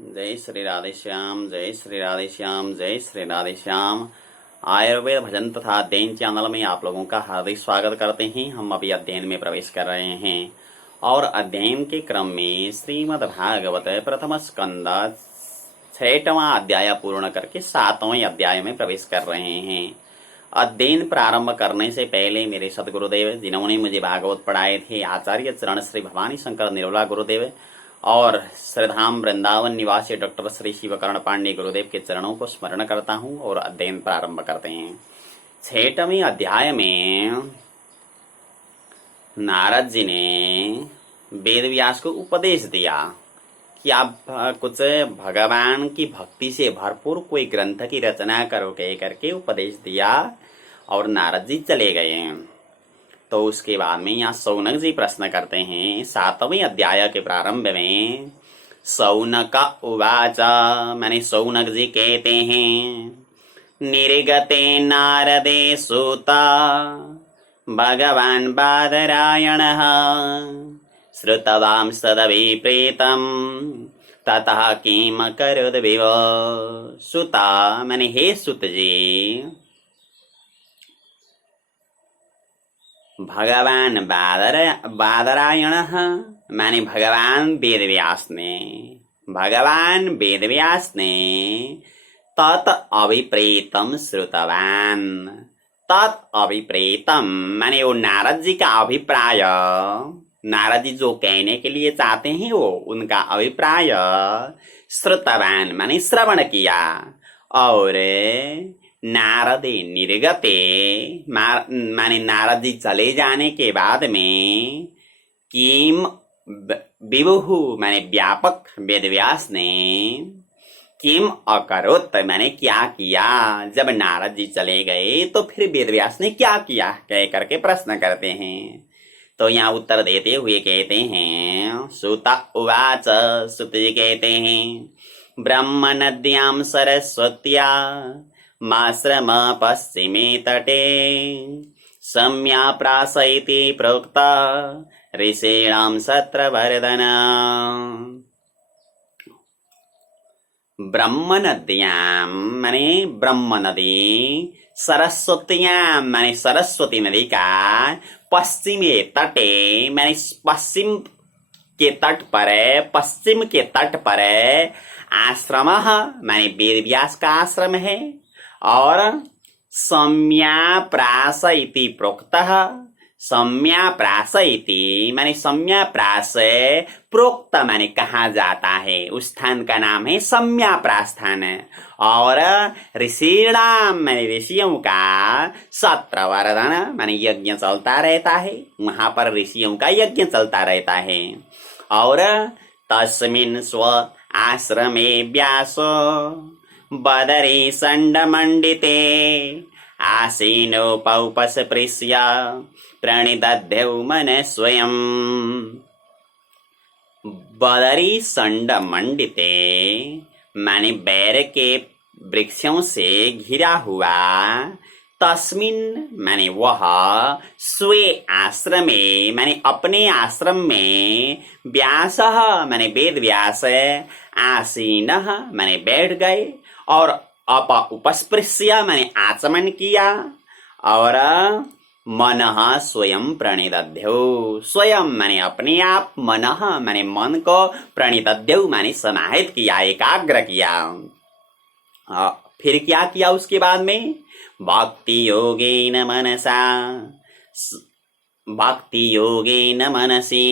जय श्री राधे श्याम, जय श्री राधे श्याम, जय श्री राधे श्याम। आयुर्वेद भजन तथा अध्ययन चैनल में आप लोगों का हार्दिक स्वागत करते हैं। हम अभी अध्ययन में प्रवेश कर रहे हैं और अध्ययन के क्रम में श्रीमद् भागवत प्रथम स्कंद 6वां अध्याय पूर्ण करके 7वें अध्याय में प्रवेश कर रहे हैं। अध्ययन प्रारंभ करने से पहले मेरे सदगुरुदेव जिन्होंने मुझे भागवत पढ़ाए थे, आचार्य चरण श्री भवानी शंकर निर्मला गुरुदेव और श्रीधाम वृंदावन निवासी डॉक्टर श्री शिवकर्ण पांडे गुरुदेव के चरणों को स्मरण करता हूँ और अध्ययन प्रारंभ करते हैं। 6वें अध्याय में नारद जी ने वेद व्यास को उपदेश दिया कि आप कुछ भगवान की भक्ति से भरपूर कोई ग्रंथ की रचना करो कह करके उपदेश दिया और नारद जी चले गए। तो उसके बाद में यहाँ सौनक जी प्रश्न करते हैं। 7वें अध्याय के प्रारंभ में सौनक उवाच, मैंने सौनक जी कहते हैं, निर्गते नारदे सूता भगवान बादरायणः श्रुतवां सदभिप्रेतं ततः किम करोद विव। सुता मैंने हे सुत जी, भगवान बादरायण माने भगवान वेदव्यास ने तत् अभिप्रेतम श्रुतवान। तत् अभिप्रेतम माने वो नारद जी का अभिप्राय, नारद जी जो कहने के लिए चाहते हैं वो उनका अभिप्राय श्रुतवान माने श्रवण किया। और नारदे निर्गते माने नारद जी चले जाने के बाद में किम विभु माने व्यापक वेदव्यास ने किम अकरोत माने क्या किया। जब नारद जी चले गए तो फिर वेदव्यास ने क्या किया कह करके प्रश्न करते हैं। तो यहाँ उत्तर देते हुए कहते हैं, सुत उवाच, सुत जी कहते हैं, ब्रह्म नद्यां सरस्वत्या माश्रम पश्चिमे तटे सम्या प्रासैति प्रोक्ता ऋषीणां सत्रवर्धन। ब्रह्म नद्यां माने ब्रह्म नदी, सरस्वत्यां माने सरस्वती नदी का, पश्चिमे तटे माने पश्चिम के तट पर, पश्चिम के तट पर आश्रम माने वेदव्यास का आश्रम है। और सम्या प्रास इति प्रोक्तः, सम्या प्रास इति माने सम्या प्रास प्रोक्त माने कहा जाता है, उस स्थान का नाम है सम्या प्रास स्थान। और ऋषिणाम माने ऋषियों का सत्रवर्धन माने यज्ञ चलता रहता है, वहां पर ऋषियों का यज्ञ चलता रहता है। और तस्मिन् स्व आश्रमे व्यासो बदरी संडमंडिते आसीनोपस्पृश्य प्रणिदध्यौ मनः स्वयं। बदरी संडमंडिते माने बैर के वृक्षों से घिरा हुआ, तस्मिन माने वह, स्वे आश्रमे माने अपने आश्रम में, व्यास माने वेद व्यास, आसीन माने बैठ गए, और उपस्पृश्य माने आचमन किया, और मन स्वयं प्रणिदध्यौ, स्वयं माने अपने आप, मन माने मन को, प्रणिदध्यौ माने समाहित किया, एकाग्र किया। फिर क्या किया उसके बाद में, भक्ति योगेन मनसि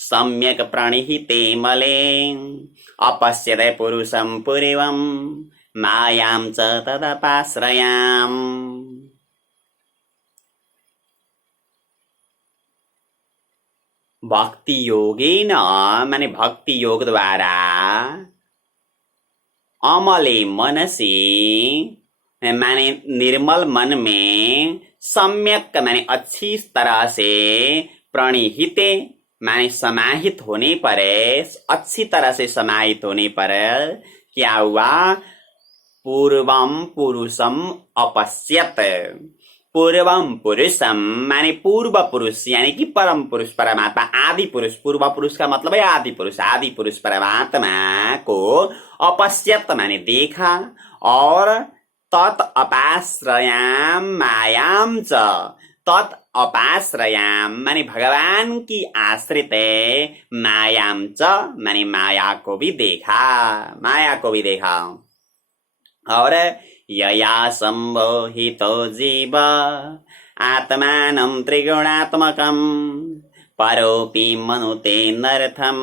सम्यक प्रणिहिते मले अपश्यते पुरुषं पूर्वं मायां च तदपाश्रयाम्। भक्ति योगेन माने भक्ति योग द्वारा, अमले मनसी माने निर्मल मन में, सम्यक माने अच्छी तरह से, प्रणिहिते माने समाहित होने पर, अच्छी तरह से समाहित होने पर क्या हुआ, पूर्वम पुरुषम अपश्यत पूर्वम पुरुषम माने पूर्व पुरुष यानी कि परम पुरुष परमात्मा आदि पुरुष। पूर्व पुरुष का मतलब है आदि पुरुष। आदि पुरुष परमात्मा को अपश्यत माने देखा और तत् अपाश्रयाम मायाम च। तत् अपाश्रयाम माने भगवान की आश्रित मायाम च माने माया को भी देखा। माया को भी देखा। और यया संबोहितो जीव आत्मानं त्रिगुणात्मकं परोऽपि मनुते नर्थं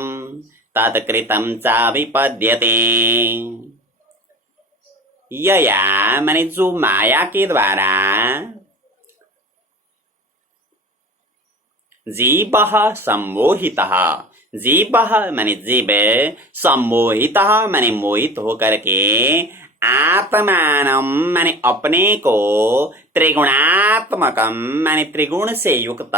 तत्कृतं चाभिपद्यते। यया माने जो माया के द्वारा जीवः सम्मोहितः। जीवः माने जीव, सम्मोहितः माने मोहित होकर के, आत्मानम माने अपने को, त्रिगुणात्मकम माने त्रिगुण से युक्त,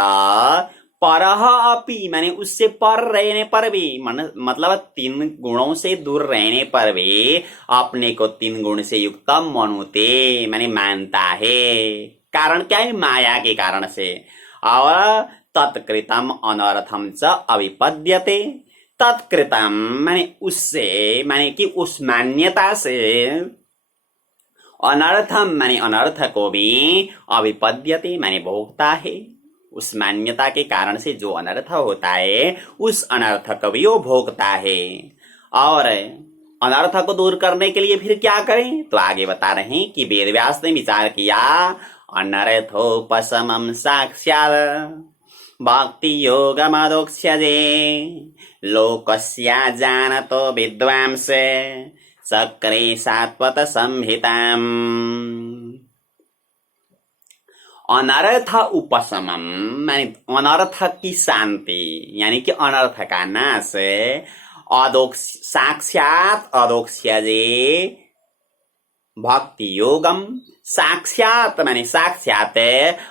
परह अपि माने उससे पर रहने पर भी, मतलब तीन गुणों से दूर रहने पर भी अपने को तीन गुण से युक्त मनुते माने मानता है। कारण क्या है? माया के कारण से। और तत्कृतम अनर्थम च अविपद्यते। तत्कृतम माने उससे, माने कि उस मान्यता से, अनर्थम माने अनर्थ को भी, अविपद्यते माने भोगता है। उस मान्यता के कारण से जो अनर्थ होता है उस अनर्थ को भी वो भोगता है। और अनर्थ को दूर करने के लिए फिर क्या करें? तो आगे बता रहे हैं कि वेदव्यास ने विचार किया, अनर्थोपशमं साक्षात् भक्ति योगमदोक्ष्यजे लोकस्या जानतो विद्वांस चक्रे सात्वत संहिताम्। अनर्थ उपशमम माने अनर्थ की शांति यानी कि अनर्थ का नाश। साक्षात अदोक्ष्यजे भक्ति योगम। साक्षात माने साक्षात,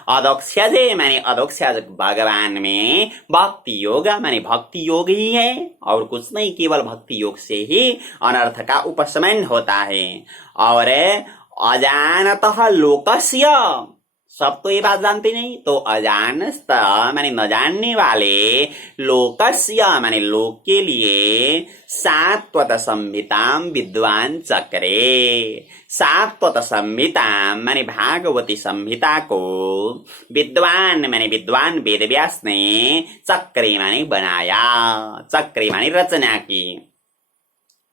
अदोक्ष्यजे माने अदोक्ष्य भगवान में, भक्ति योग माने भक्ति योग ही है और कुछ नहीं, केवल भक्ति योग से ही अनर्थ का उपशमन होता है। और अजानतः लोकस्य, सब तो ये बात जानते नहीं, तो अजानस्त माने न जानने वाले, लोकस्य माने लोक के लिए, सात्वत संहिताम विद्वान चक्रे। सात्वत संहिताम माने भागवती संहिता को, विद्वान माने विद्वान वेदव्यास ने, चक्रे माने बनाया, चक्रे माने रचना की।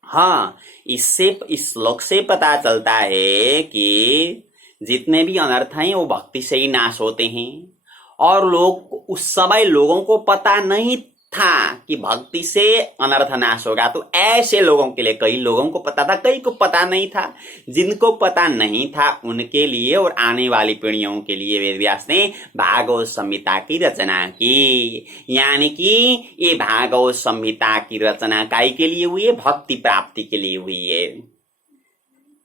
हाँ, इससे इस श्लोक से पता चलता है कि जितने भी अनर्थ हैं वो भक्ति से ही नाश होते हैं। और लोग उस समय लोगों को पता नहीं था कि भक्ति से अनर्थ नाश होगा, तो ऐसे लोगों के लिए, कई लोगों को पता था, कई को पता नहीं था। जिनको पता नहीं था उनके लिए और आने वाली पीढ़ियों के लिए वेदव्यास ने भागवत संहिता की रचना की। यानी कि ये भागवत संहिता की रचना काई के लिए हुई है? भक्ति प्राप्ति के लिए हुई है।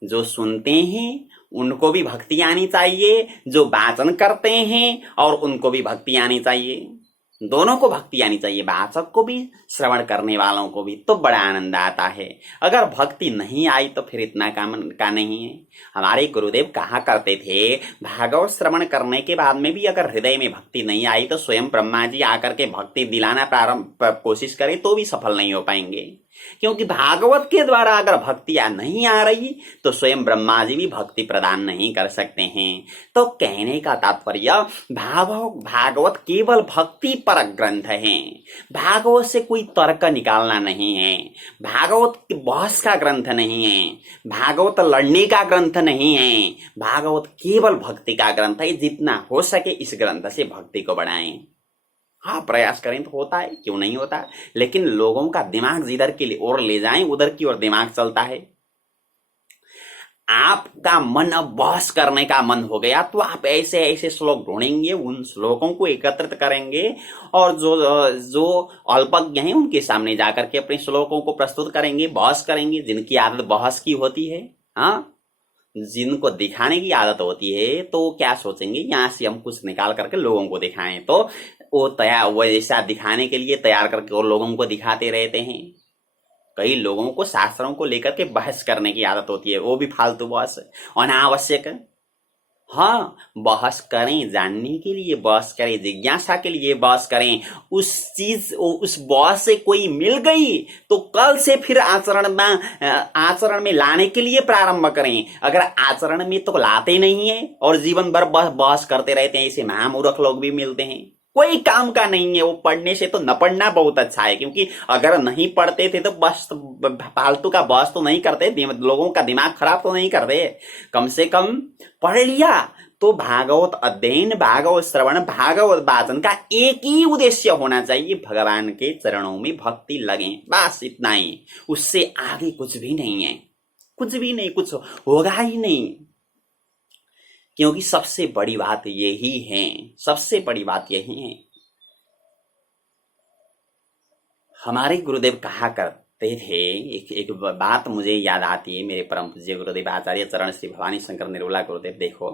जो सुनते हैं उनको भी भक्ति आनी चाहिए, जो वाचन करते हैं और उनको भी भक्ति आनी चाहिए, दोनों को भक्ति आनी चाहिए, वाचक को भी श्रवण करने वालों को भी, तो बड़ा आनंद आता है। अगर भक्ति नहीं आई तो फिर इतना काम का नहीं है। हमारे गुरुदेव कहा करते थे, भागवत श्रवण करने के बाद में भी अगर हृदय में भक्ति नहीं आई तो स्वयं ब्रह्मा जी आकर के भक्ति दिलाना प्रारंभ कोशिश करें तो भी सफल नहीं हो पाएंगे। क्योंकि भागवत के द्वारा अगर भक्ति नहीं आ रही तो स्वयं ब्रह्मा जी भी भक्ति प्रदान नहीं कर सकते हैं। तो कहने का तात्पर्य, भागवत केवल भक्ति पर ग्रंथ है। भागवत से कोई तर्क निकालना नहीं है, भागवत बहस का ग्रंथ नहीं है, भागवत लड़ने का ग्रंथ नहीं है, भागवत केवल भक्ति का ग्रंथ है। जितना हो सके इस ग्रंथ से भक्ति को बढ़ाएं। हाँ, प्रयास करें तो होता है, क्यों नहीं होता। लेकिन लोगों का दिमाग जिधर की ओर ले जाएं उधर की ओर दिमाग चलता है। आपका मन अब बहस करने का मन हो गया तो आप ऐसे ऐसे श्लोक ढूंढेंगे, उन श्लोकों को एकत्रित करेंगे और जो अल्पज्ञ हैं उनके सामने जाकर के अपने श्लोकों को प्रस्तुत करेंगे, बहस करेंगे। जिनकी आदत बहस की होती है, हाँ, जिनको दिखाने की आदत होती है, तो क्या सोचेंगे यहाँ से हम कुछ निकाल करके लोगों को दिखाएं, तो वो जैसा दिखाने के लिए तैयार करके और लोगों को दिखाते रहते हैं। कई लोगों को शास्त्रों को लेकर के बहस करने की आदत होती है, वो भी फालतू बहस, अनावश्यक। हाँ, बहस करें, जानने के लिए बहस करें, जिज्ञासा के लिए बहस करें। उस बहस से कोई मिल गई तो कल से फिर आचरण में लाने के लिए प्रारंभ करें। अगर आचरण में तो लाते नहीं है और जीवन भर बहस करते रहते हैं, ऐसे महामूर्ख लोग भी मिलते हैं, कोई काम का नहीं है। वो पढ़ने से तो न पढ़ना बहुत अच्छा है, क्योंकि अगर नहीं पढ़ते थे तो बस फालतू का बहस तो नहीं करते, लोगों का दिमाग खराब तो नहीं करते। कम से कम पढ़ लिया तो भागवत अध्ययन, भागवत श्रवण, भागवत वाचन का एक ही उद्देश्य होना चाहिए, भगवान के चरणों में भक्ति लगे, बस इतना ही। उससे आगे कुछ भी नहीं है, कुछ भी नहीं, कुछ होगा ही नहीं। क्योंकि सबसे बड़ी बात यही है, सबसे बड़ी बात यही है। हमारे गुरुदेव कहा करते थे, एक बात मुझे याद आती है, मेरे परम पूज्य गुरुदेव आचार्य चरण श्री भवानी शंकर निर्मला गुरुदेव। देखो,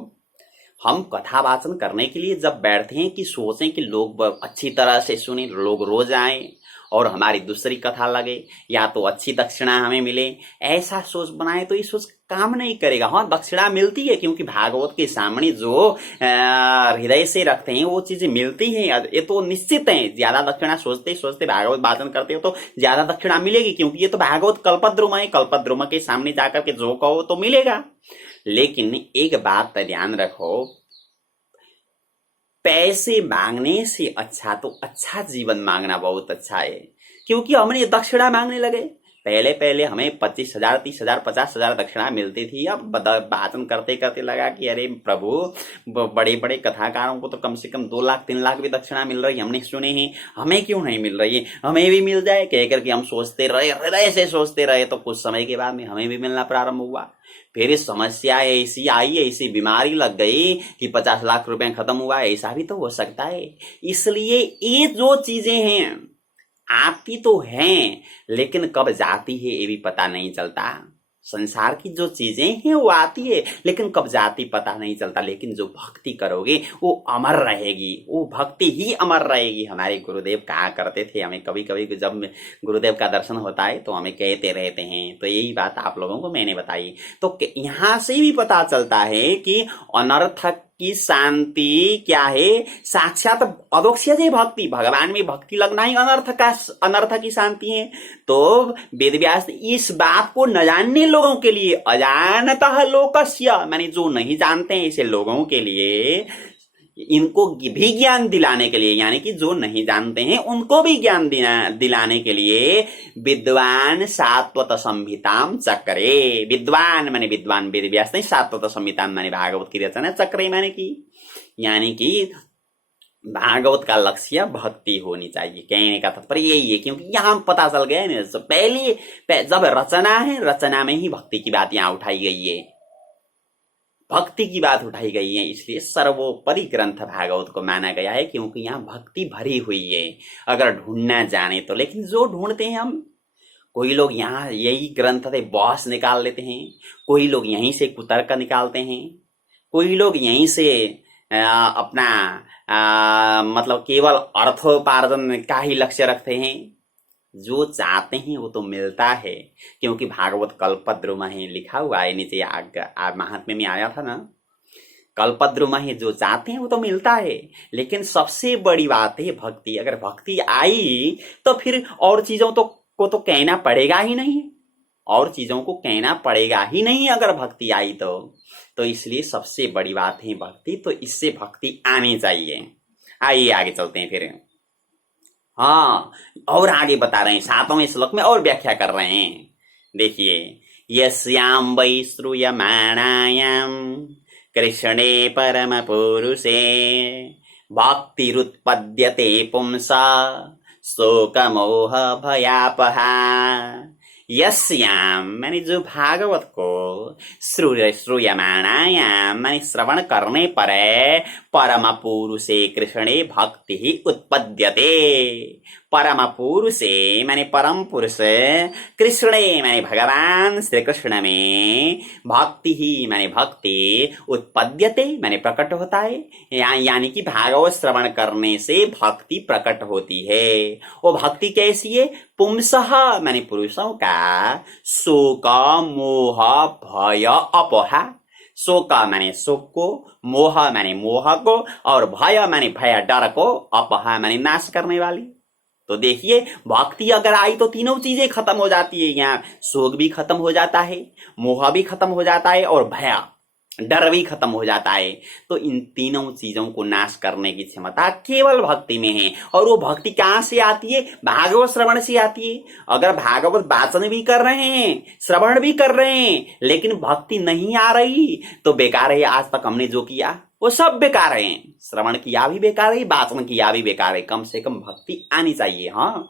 हम कथा वाचन करने के लिए जब बैठते हैं कि सोचें कि लोग अच्छी तरह से सुने, लोग रोज आए और हमारी दूसरी कथा लगे, या तो अच्छी दक्षिणा हमें मिले, ऐसा सोच बनाए तो ये सोच काम नहीं करेगा। हाँ, दक्षिणा मिलती है, क्योंकि भागवत के सामने जो हृदय से रखते हैं वो चीजें मिलती हैं, ये तो निश्चित है। ज्यादा दक्षिणा सोचते सोचते भागवत वाचन करते हो तो ज्यादा दक्षिणा मिलेगी, क्योंकि ये तो भागवत कल्पद्रुम है, कल्पद्रुम के सामने जाकर के जो कहो तो मिलेगा। लेकिन एक बात पर ध्यान रखो, पैसे मांगने से अच्छा तो अच्छा जीवन मांगना बहुत अच्छा है। क्योंकि हमने दक्षिणा मांगने लगे, पहले पहले हमें 25,000, 30,000, 50,000 दक्षिणा मिलती थी। अब वाचन करते करते लगा कि अरे प्रभु, बड़े बड़े कथाकारों को तो कम से कम 2 लाख 3 लाख भी दक्षिणा मिल रही, हमने सुने हैं, हमें क्यों नहीं मिल रही है, हमें भी मिल जाए कहकर के हम सोचते रहे, हृदय से सोचते रहे। तो कुछ समय के बाद में हमें भी मिलना प्रारंभ हुआ। फिर समस्या ऐसी आई, ऐसी बीमारी लग गई कि 50 लाख रुपए खत्म हुआ। ऐसा भी तो हो सकता है। इसलिए ये जो चीजें हैं आती तो हैं, लेकिन कब जाती है ये भी पता नहीं चलता। संसार की जो चीजें हैं वो आती है, लेकिन कब जाती पता नहीं चलता। लेकिन जो भक्ति करोगे वो अमर रहेगी, वो भक्ति ही अमर रहेगी। हमारे गुरुदेव कहा करते थे, हमें कभी कभी जब गुरुदेव का दर्शन होता है तो हमें कहते रहते हैं, तो यही बात आप लोगों को मैंने बताई। तो यहाँ से भी पता चलता है कि अनर्थक की शांति क्या है, साक्षात अधोक्षज भक्ति, भगवान में भक्ति लगना ही अनर्थ की शांति है। तो वेद व्यास इस बात को न जानने लोगों के लिए, अजानतः लोकस्य, माने जो नहीं जानते हैं ऐसे लोगों के लिए, इनको भी ज्ञान दिलाने के लिए, यानी कि जो नहीं जानते हैं उनको भी ज्ञान दिलाने के लिए विद्वान सात्वत संहिताम चक्रे, विद्वान माने विद्वान वेद व्यास नहीं, सात्वत संहिताम माने भागवत की रचना, चक्रे माने की, यानी कि भागवत का लक्ष्य भक्ति होनी चाहिए। कहने का तात्पर्य यही है, क्योंकि यहाँ पता चल गया है ना, पहले जब रचना है, रचना में ही भक्ति की बात यहाँ उठाई गई है, भक्ति की बात उठाई गई है। इसलिए सर्वोपरि ग्रंथ भागवत को माना गया है, क्योंकि यहाँ भक्ति भरी हुई है, अगर ढूंढना जाने तो। लेकिन जो ढूंढते हैं हम, कोई लोग यहाँ यही ग्रंथ से बॉस निकाल लेते हैं, कोई लोग यहीं से कुतर्क निकालते हैं, कोई लोग यहीं से अपना मतलब केवल अर्थोपार्जन का ही लक्ष्य रखते हैं। जो चाहते हैं वो तो मिलता है, क्योंकि भागवत कल्पद्रुम है लिखा हुआ है नीचे, महात्म्य में आया था ना, कल्पद्रुम है, जो चाहते हैं वो तो मिलता है। लेकिन सबसे बड़ी बात है भक्ति। अगर भक्ति आई तो फिर और चीजों को तो कहना पड़ेगा ही नहीं, और चीजों को कहना पड़ेगा ही नहीं अगर भक्ति आई तो इसलिए सबसे बड़ी बात है भक्ति। तो इससे भक्ति आनी चाहिए। आइए आगे चलते हैं फिर। हाँ, और आगे बता रहे हैं, 7वें श्लोक में और व्याख्या कर रहे हैं। देखिए, यस्याम वै श्रूयमाणायाम कृष्णे परम पुरुषे भक्तिरुत्पद्यते पुंसा शोकमोह भयापहा। यस्याम माने जो भागवत को, श्रूयमाणायाम माने श्रवण करने पर परम पुरुषे कृष्णे भक्ति ही उत्पद्यते। परम पुरुषे माने परम पुरुष, कृष्णे माने भगवान श्री कृष्ण में, भक्ति ही माने भक्ति, उत्पद्यते माने प्रकट होता है, यानी कि भागवत श्रवण करने से भक्ति प्रकट होती है। वो भक्ति कैसी है? पुंसः माने पुरुषों का, शोक मोह भय अपहा, शोक माने शोक को, मोह माने मोह को, और भय माने भय डर को, अपह माने नाश करने वाली। तो देखिए भक्ति अगर आई तो तीनों चीजें खत्म हो जाती है। यहाँ शोक भी खत्म हो जाता है, मोह भी खत्म हो जाता है, और भय डर भी खत्म हो जाता है। तो इन तीनों चीजों को नाश करने की क्षमता केवल भक्ति में है। और वो भक्ति कहां से आती है? भागवत श्रवण से आती है। अगर भागवत वाचन भी कर रहे हैं, श्रवण भी कर रहे हैं, लेकिन भक्ति नहीं आ रही तो बेकार है। आज तक हमने जो किया वो सब बेकार है। श्रवण किया भी बेकार है, वाचन किया भी बेकार है। कम से कम भक्ति आनी चाहिए। हाँ,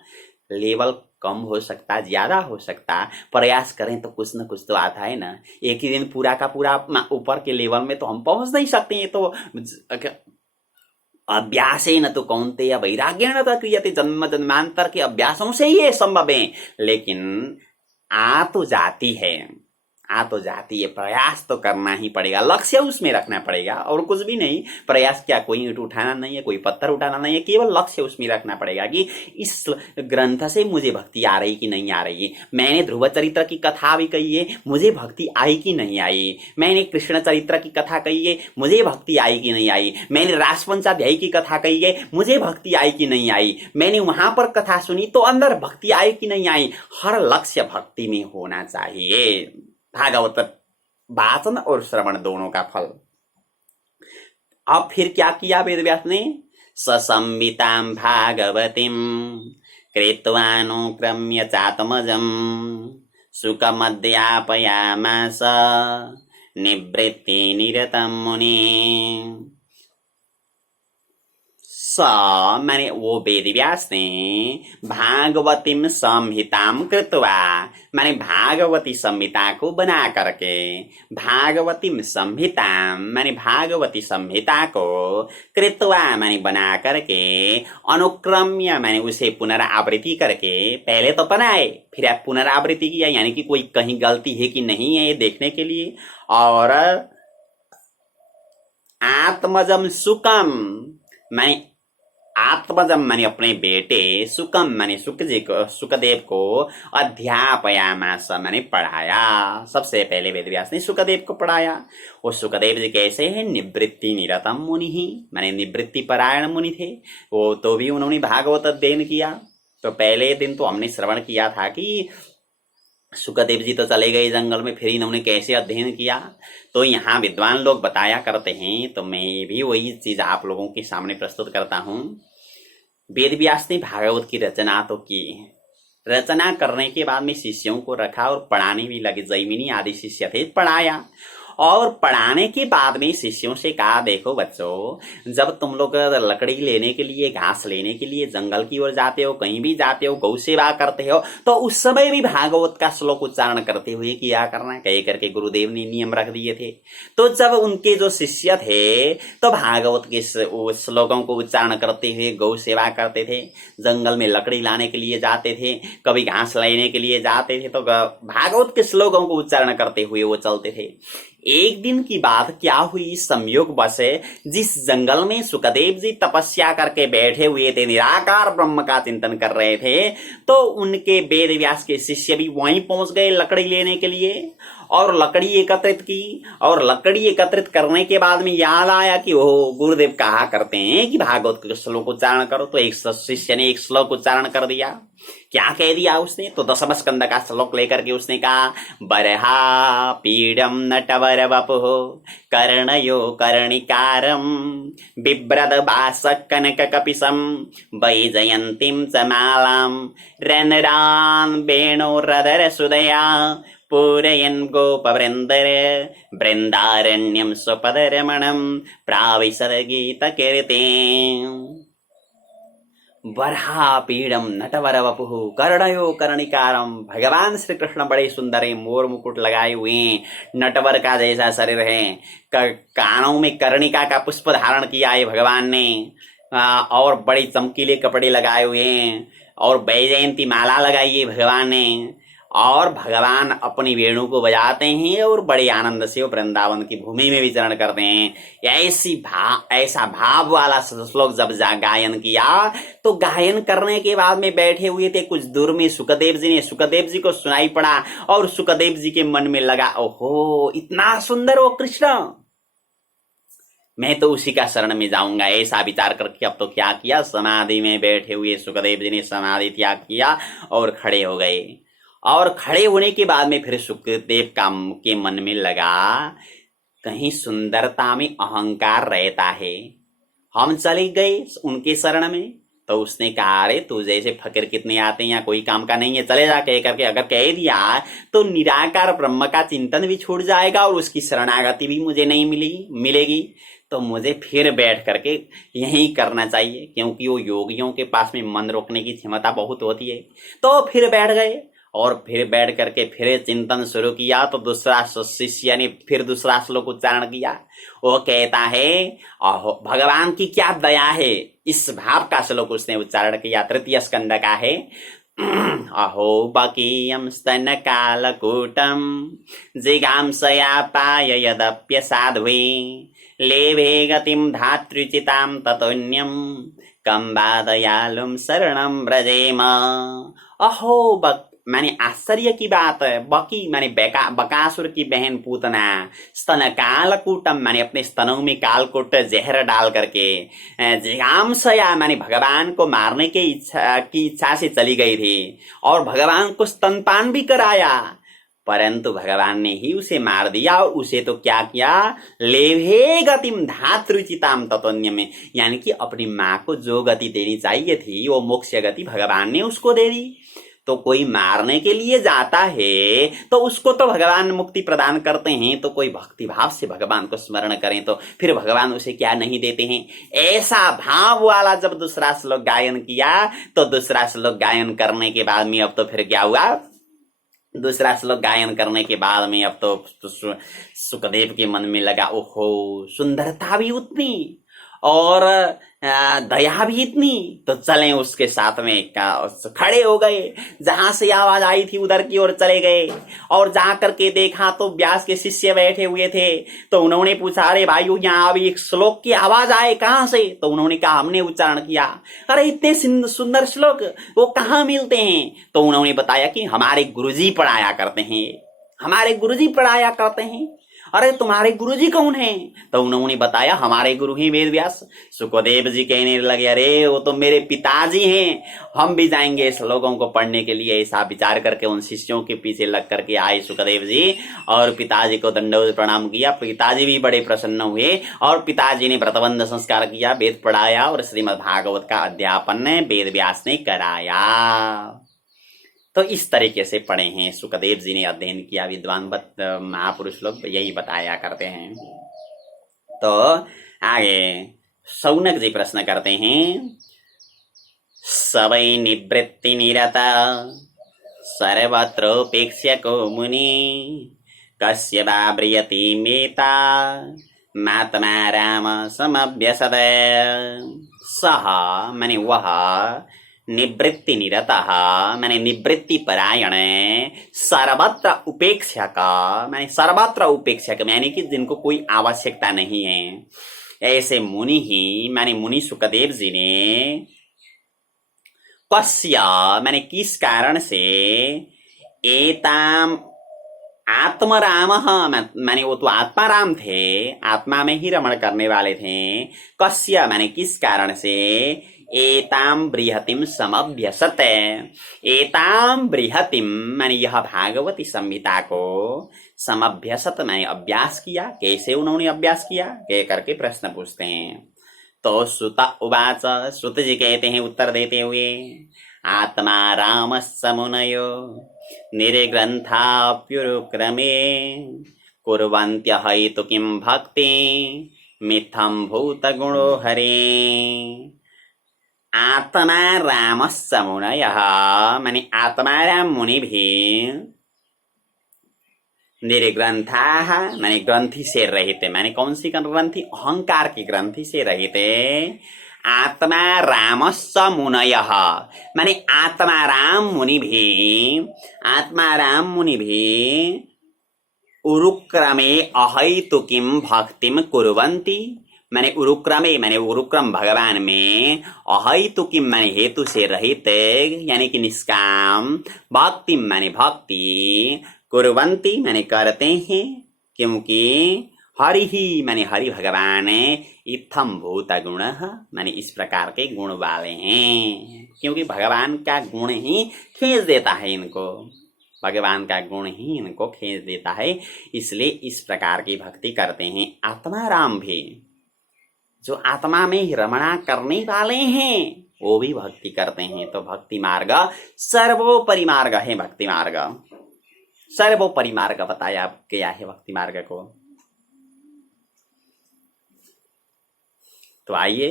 लेवल कम हो सकता, ज्यादा हो सकता, प्रयास करें तो कुछ न कुछ तो आता है ना। एक ही दिन पूरा का पूरा ऊपर के लेवल में तो हम पहुंच नहीं सकते। ये तो अभ्यास है न तो कौनते या वैराग्य न तो क्रियते, जन्म जन्मांतर के अभ्यासों से ही ये संभव है। लेकिन आ तो जाती है, आ तो जाती है। प्रयास तो करना ही पड़ेगा, लक्ष्य उसमें रखना पड़ेगा, और कुछ भी नहीं। प्रयास क्या, कोई ईंट उठाना नहीं है, कोई पत्थर उठाना नहीं है, केवल लक्ष्य उसमें रखना पड़ेगा कि इस ग्रंथ से मुझे भक्ति आ रही कि नहीं आ रही है। मैंने ध्रुव चरित्र की कथा भी कही है, मुझे भक्ति आई कि नहीं आई। मैंने कृष्ण चरित्र की कथा कही है, मुझे भक्ति आई कि नहीं आई। मैंने रासपंचाध्याय की कथा कही है, मुझे भक्ति आई कि नहीं आई। मैंने वहां पर कथा सुनी तो अंदर भक्ति आई कि नहीं आई। हर लक्ष्य भक्ति में होना चाहिए। भागवत वाचन और श्रवण दोनों का फल। अब फिर क्या किया वेदव्यास ने? ससंवितां भागवतीं कृत्वानुक्रम्य चात्मजं सुखमध्यापयामास निवृत्ति निरतं मुनि। स माने वो वेदव्यास ने भागवतीम संहिताम कृत्वा माने भागवती संहिता को बना करके, भागवतीम संहिताम माने भागवती संहिता को, कृत्वा माने बना करके, अनुक्रम्य माने उसे पुनरावृत्ति करके, पहले तो बनाए फिर आप पुनरावृत्ति किया, यानी कि कोई कहीं गलती है कि नहीं है ये देखने के लिए। और आत्मजम सुकम माने आत्मजम माने अपने बेटे, सुकम माने सुखदेव को, अध्यापयामास माने पढ़ाया। सबसे पहले वेदव्यास ने सुखदेव को पढ़ाया। वो सुखदेव जी कैसे हैं? निवृत्ति निरतम मुनि ही माने निवृत्ति परायण मुनि थे। वो तो भी उन्होंने भागवत अध्ययन किया। तो पहले दिन तो हमने श्रवण किया था कि सुखदेव जी तो चले गए जंगल में, फिर इन्होंने कैसे अध्ययन किया। तो यहाँ विद्वान लोग बताया करते हैं, तो मैं भी वही चीज आप लोगों के सामने प्रस्तुत करता हूँ। वेदव्यास ने भागवत की रचना तो की, रचना करने के बाद में शिष्यों को रखा और पढ़ाने भी लगे। जैमिनी आदि शिष्य थे, पढ़ाया। और पढ़ाने के बाद में शिष्यों से कहा, देखो बच्चों, जब तुम लोग लकड़ी लेने के लिए, घास लेने के लिए जंगल की ओर जाते हो, कहीं भी जाते हो, गौ सेवा करते हो, तो उस समय भी भागवत का श्लोक उच्चारण करते हुए किया करना, कह करके गुरुदेव ने नियम रख दिए थे। तो जब उनके जो शिष्य थे तो भागवत के श्लोकों को उच्चारण करते हुए गौ सेवा करते थे, जंगल में लकड़ी लाने के लिए जाते थे, कभी घास लेने के लिए जाते थे, तो भागवत के श्लोकों को उच्चारण करते हुए वो चलते थे। एक दिन की बात क्या हुई, संयोग बस जिस जंगल में सुखदेव जी तपस्या करके बैठे हुए थे, निराकार ब्रह्म का चिंतन कर रहे थे, तो उनके वेदव्यास के शिष्य भी वहीं पहुंच गए लकड़ी लेने के लिए, और लकड़ी एकत्रित की। और लकड़ी एकत्रित करने के बाद में याद आया कि वो गुरुदेव कहा करते हैं कि भागवत के श्लोक उच्चारण करो। तो एक शिष्य ने एक श्लोक उच्चारण कर दिया। क्या कह दिया उसने? तो दशम स्कंद का श्लोक लेकर के उसने कहा, बरहा पीडम नटवर वपुः कर्णयो कर्णिकारम बिभ्रद बासक कनक कपिसम वैजयंतीम च मालाम रनरान वेणोरधर सुदया पूरयन् गोपवृन्दर वृन्दारण्यं स्वपदरमणं प्राविशद्गीतकीर्ते। बरहा पीड़म नटवर वपुः कर्णयो कर्णिकारम। भगवान श्री कृष्ण बड़े सुंदर हैं, मोर मुकुट लगाए हुए, नटवर का जैसा शरीर है, कानों में कर्णिका का पुष्प धारण किया है भगवान ने, और बड़े चमकीले कपड़े लगाए हुए हैं, और वैजयंती माला लगाई है भगवान ने, और भगवान अपनी वेणु को बजाते हैं और बड़े आनंद से वृंदावन की भूमि में विचरण करते हैं। ऐसा भाव वाला श्लोक जब गायन किया तो गायन करने के बाद में बैठे हुए थे कुछ दूर में सुखदेव जी ने, सुखदेव जी को सुनाई पड़ा और सुखदेव जी के मन में लगा, ओहो इतना सुंदर वो कृष्ण, मैं तो उसी का शरण में जाऊंगा। ऐसा विचार करके अब तो क्या किया, समाधि में बैठे हुए सुखदेव जी ने समाधि त्याग किया और खड़े हो गए। और खड़े होने के बाद में फिर सुखदेव के मन में लगा कहीं सुंदरता में अहंकार रहता है, हम चले गए उनके शरण में। तो उसने कहा अरे तू जैसे फकीर कितने आते हैं, यहाँ कोई काम का नहीं है, चले जा कह करके अगर कह दिया तो निराकार ब्रह्म का चिंतन भी छूट जाएगा और उसकी शरणागति भी मुझे नहीं मिलेगी। तो मुझे फिर बैठ करके यही करना चाहिए, क्योंकि वो योगियों के पास में मन रोकने की क्षमता बहुत होती है। तो फिर बैठ गए और फिर बैठ करके फिर चिंतन शुरू किया। तो दूसरा शिष्य ने फिर दूसरा श्लोक उच्चारण किया। वो कहता है अहो भगवान की क्या दया है, इस भाव का श्लोक उसने उच्चारण किया। तृतीय स्कंद का है, अहो बकीयं स्तन कालकूटं जिगांसया पाय यदप्य साध्वी लेभे गतिं धातृचितां ततोन्यं कंबादयालुं शरणं व्रजेम। अहो माने आश्चर्य की बात है, बकी माने बकासुर की बहन पूतना, स्तन कालकूटम माने अपने स्तनों में कालकूट जहर डाल करके, जिगांसया माने भगवान को मारने की इच्छा से चली गई थी और भगवान को स्तनपान भी कराया, परंतु भगवान ने ही उसे मार दिया। और उसे तो क्या किया, लेभे गतिम धातृचिताम ततोन्य में, यानी कि अपनी माँ को जो गति देनी चाहिए थी वो मोक्ष गति भगवान ने उसको दे दी। तो कोई मारने के लिए जाता है तो उसको तो भगवान मुक्ति प्रदान करते हैं, तो कोई भक्ति भाव से भगवान को स्मरण करें तो फिर भगवान उसे क्या नहीं देते हैं। ऐसा भाव वाला जब दूसरा श्लोक गायन किया तो दूसरा श्लोक गायन करने के बाद में अब तो फिर क्या हुआ, दूसरा श्लोक गायन करने के बाद में अब तो सुखदेव के मन में लगा ओहो सुंदरता भी उतनी और दया भी इतनी, तो चलें उसके साथ में। खड़े हो गए, जहां से आवाज आई थी उधर की ओर चले गए और जा करके देखा तो व्यास के शिष्य बैठे हुए थे। तो उन्होंने पूछा अरे भाइयों यहाँ अभी एक श्लोक की आवाज आए कहाँ से? तो उन्होंने कहा हमने उच्चारण किया। अरे इतने सुंदर श्लोक वो कहाँ मिलते हैं? तो उन्होंने बताया कि हमारे गुरुजी पढ़ाया करते हैं, हमारे गुरुजी पढ़ाया करते हैं। अरे तुम्हारे गुरुजी कौन हैं? तो उन्होंने बताया हमारे गुरु ही वेद व्यास। सुखदेव जी कहने लगे अरे वो तो मेरे पिताजी हैं, हम भी जाएंगे इस लोगों को पढ़ने के लिए। ऐसा विचार करके उन शिष्यों के पीछे लग करके आए सुखदेव जी और पिताजी को दंडवत प्रणाम किया। पिताजी भी बड़े प्रसन्न हुए और पिताजी ने व्रतबंध संस्कार किया, वेद पढ़ाया और श्रीमद् भागवत का अध्यापन वेद व्यास ने कराया। तो इस तरीके से पढ़े हैं, सुखदेव जी ने अध्ययन किया। विद्वान महापुरुष लोग यही बताया करते हैं। तो आगे शौनक जी प्रश्न करते हैं, सवै निवृत्ति निरता सर्वत्रोपेक्ष्य को मुनि कस्य वा ब्रियति मेता मात्मा राम समभ्यसत। सह माने वह, निवृत्ति निरतः माने निवृत्ति परायण, सर्वत्र उपेक्षक माने सर्वत्र उपेक्षक यानी कि जिनको कोई आवश्यकता नहीं है, ऐसे मुनि ही माने मुनि सुखदेव जी ने कस्य माने किस कारण से, एताम आत्मराम माने वो तो आत्मा राम थे, आत्मा में ही रमण करने वाले थे। कस्य माने किस कारण से, एताम बृहतिम समभ्यसत। एताम बृहतिम माने यह भागवती संहिता को समभ्यसत माने अभ्यास किया। कैसे उन्होंने अभ्यास किया कह करके प्रश्न पूछते हैं। तो सुत उवाच, सुत जी कहते हैं उत्तर देते हुए, आत्मा राम समुनयो निर्ग्रंथाप्युरुक्रमे कुर्वन्त्य हेतु किं भक्ति मिथ्यं भूत गुणो हरे। आत्मा राम समुनयः माने आत्मा राम मुनि भी निर्ग्रंथाः माने ग्रंथि से रहित, माने कौन सी ग्रंथि, अहंकार की ग्रंथि से रहित, आत्मा रामस्य मुनयः माने आत्माराम मुनिभिः उरुक्रमे अहैतुकीं भक्तिं कुर्वन्ति माने उरुक्रमे माने उरुक्रम भगवान में अहैतुकीं माने हेतु से रहित यानी कि निष्काम भक्ति माने भक्ति कुर्वन्ति माने करते हैं क्योंकि हरि ही माने हरि भगवान इत्थम भूत गुण माने इस प्रकार के गुण वाले हैं क्योंकि भगवान का गुण ही खींच देता है इनको भगवान का गुण ही इनको खींच देता है इसलिए इस प्रकार की भक्ति करते हैं। आत्माराम भी जो आत्मा में रमणा करने वाले हैं वो भी भक्ति करते हैं। तो भक्ति मार्ग सर्वोपरि मार्ग है। भक्ति मार्ग सर्वोपरि मार्ग बताया गया है भक्ति मार्ग को। तो आइए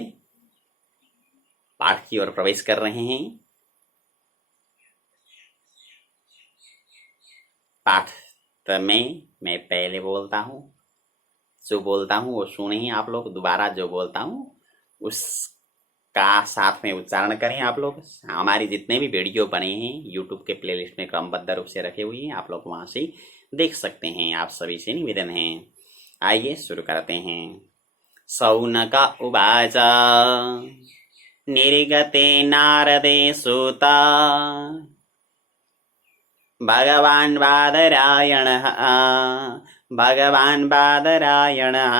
पाठ की ओर प्रवेश कर रहे हैं। पाठ में मैं पहले बोलता हूँ, जो बोलता हूँ वो सुने आप लोग। दोबारा जो बोलता हूँ उसका साथ में उच्चारण करें आप लोग। हमारी जितने भी वीडियो बने हैं यूट्यूब के प्लेलिस्ट में क्रमबद्ध रूप से रखे हुए हैं, आप लोग वहां से देख सकते हैं। आप सभी से निवेदन है। आइए शुरू करते हैं। शौनक उवाच निर्गते नारदे सूता भगवान् बादरायणः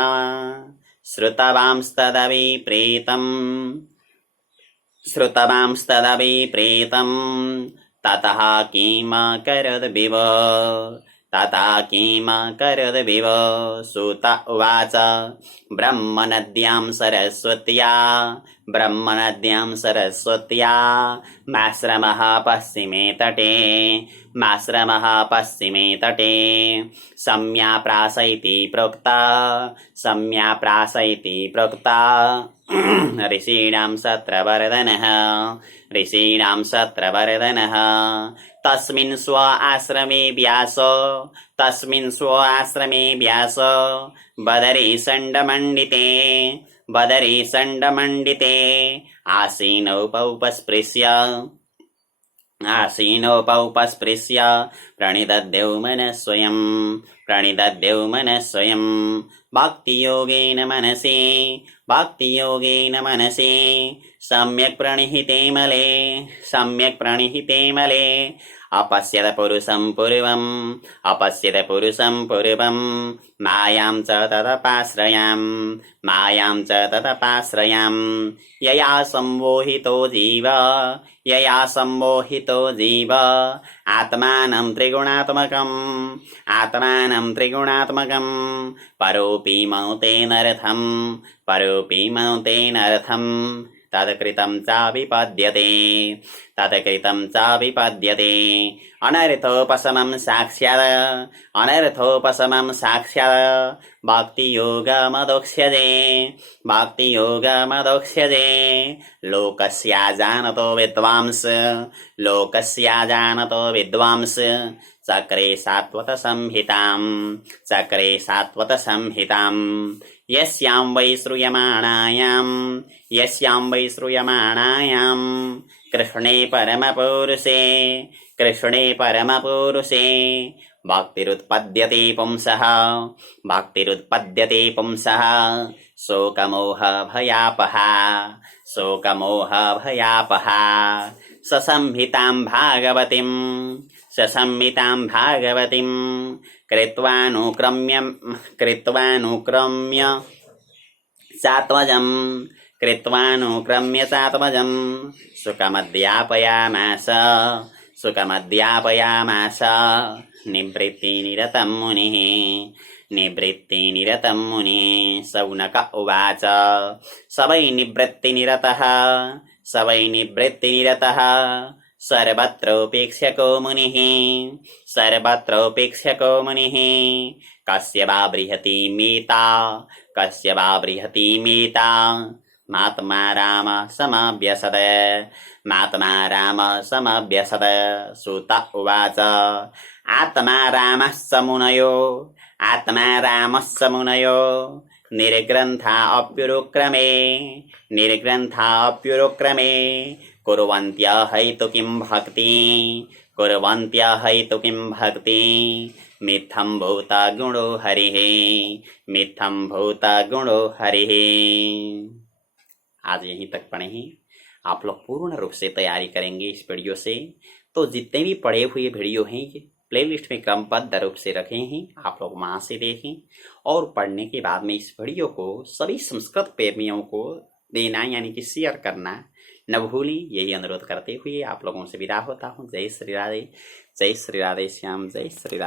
श्रुतवांस्तदभिप्रेतं ततः किमकरद्भिव सूत उवाच ब्रह्मनद्यां सरस्वत्या माश्रमः पश्चिमे तटे सम्याप्रासैति प्रोक्ता ऋषीणां सत्रवर्धनः तस्मिन् स्व आश्रमे व्यास बदरी षण्डमण्डिते आसीनोपस्पृश्य प्रणिदद्यौ मनः स्वयं भक्तियोगेन मनसि सम्यक् प्रणिहिते मले अपश्यत पुरुषं पूर्वं मायां च तदपाश्रयां यया सम्मोहितो जीव आत्मानं त्रिगुणात्मकं परोऽपि मनुतेनर्थं तत्कृतं चाविपद्यते अनर्थोपशमं साक्षात् भक्तियोगमदोक्ष्यते लोकस्याजानतो विद्वांस चक्रे सात्वतसंहिताम् यस्यां वै श्रूयमाणायां कृष्णे परमपुरुषे भक्तिरुत्पद्यते पुंसः शोकमोहभयापहा ससंहितां भागवतीं कृत्वानुक्रम्य चात्मजं सुखमध्यापयामास निवृत्तिनिरतं मुनिः शौनक उवाच स वै निवृत्तिनिरतः सर्वत्रोपेक्ष्यको मुनिः कस्य वा बृहति मीता महात्मा राम समभ्यसद सूत उवाच आत्मा रामस्य मुनयो निर्ग्रन्थाप्युरुक्रमे निर्ग्रन्थाप्युरुक्रमे कुर्वन्त्या हैतु किं भक्ति कुर्वन्त्या हैतु किं भक्ति मिथ्यं भूता गुणो हरिः मिथ्यं भूता गुणो हरिः। आज यहीं तक पढ़े हैं। आप लोग पूर्ण रूप से तैयारी करेंगे इस वीडियो से। तो जितने भी पढ़े हुए वीडियो हैं ये प्लेलिस्ट में क्रमबद्ध रूप से रखे हैं, आप लोग वहां से देखें और पढ़ने के बाद में इस वीडियो को सभी संस्कृत प्रेमियों को देना यानी कि शेयर करना न भूलें। यही अनुरोध करते हुए आप लोगों से विदा होता हूँ। जय श्री राधे, जय श्री राधे श्याम, जय श्री राधे।